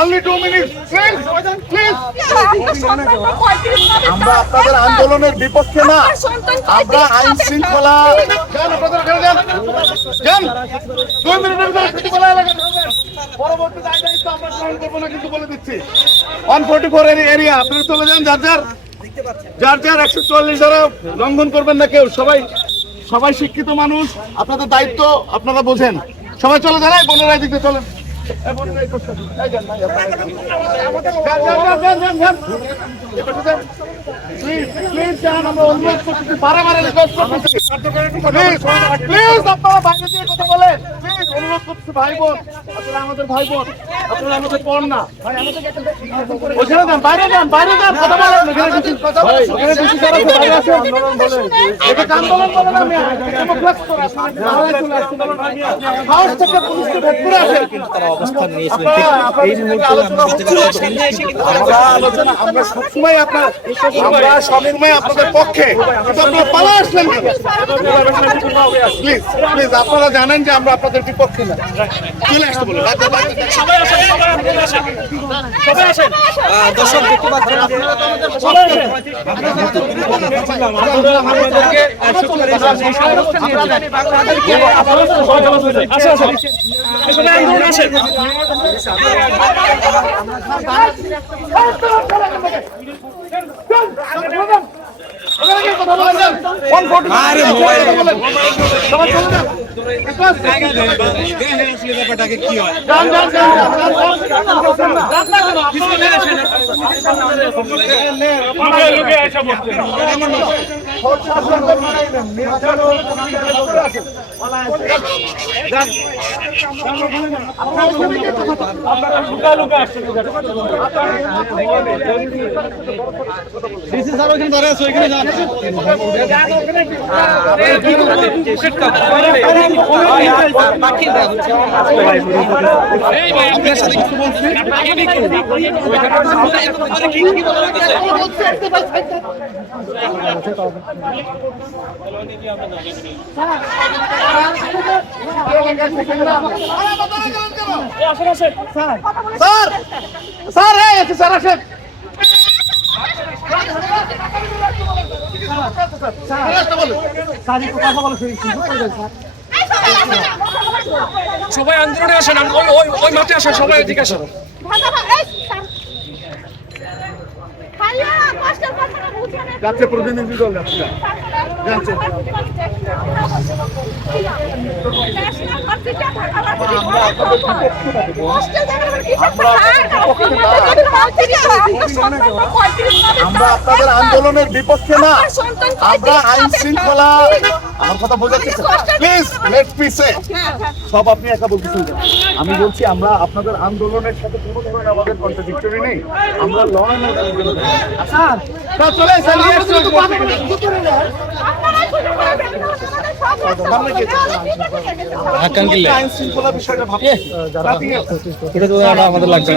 Only 2 minutes. Please. আমরা আপনাদের আন্দোলনের বিপক্ষে না, আমরা আইন শৃঙ্খলা। যান 2 মিনিটের ভিতরে ছুটি বলা এলাকা পরবর্তী দায়িত্ব আমরা গ্রহণ করবো না, কিন্তু বলে দিচ্ছি 144 এরিয়া আপনারা চলে যান। যার 144 দ্বারা লঙ্ঘন করবেন না কেউ। সবাই শিক্ষিত মানুষ, আপনাদের দায়িত্ব আপনারা বোঝেন। সবাই চলে যান, বোনেরা দিকে চলেন। প্লিজ আমরা অনুরোধ করতেছি, বারবার রিকোয়েস্ট করতেছি, প্লিজ আপনারা বাইরে দিয়ে কথা বলেন। প্লিজ অনুরোধ করতেছি, ভাই বোন, আপনারা আমাদের ভাই বোন, আপনারা আমাদের বোন না। ওখানে যান, বাইরে যান, কথা বলেন। এটা আন্দোলন বলে না, হাউস থেকে পুলিশকে ভেদ করে আসে। অবস্থান নিয়েছিলেন এই মুহূর্তে আমরা সবসময় আপনাদের পক্ষে, কিন্তু আপনারা পালা আসলেন। প্লিজ আপনারা জানেন যে আমরা আপনাদের বিপক্ষে না। চলে আসতে বলুন, দর্শক দেখতে পাচ্ছেন ব্যাপারটাকে কি হয়। আপনার সাথে কিছু বলছি। স্যার আসেন। সবাই আন্দোলনে আসেন, ওই মাঠে আসেন, সবাই এদিকে আসেন। যাচ্ছে প্রতিনিধি দল যাচ্ছে। আমরা আপনাদের আন্দোলনের বিপক্ষে না, আমরা আইন শৃঙ্খলা। আমার কথা বোঝাচ্ছে, প্লিজ লেট মি সে। সব আপনি একা বলতেছেন। আমি বলছি আমরা আপনাদের আন্দোলনের সাথে কোনো ধরনের আমাদের কন্ট্রাডিক্টরি নেই। আমরা ল এন্ড অর্ডার চলে আইন শৃঙ্খলা বিষয়টা ভাবছি। এটা তো আমাদের লাগবে।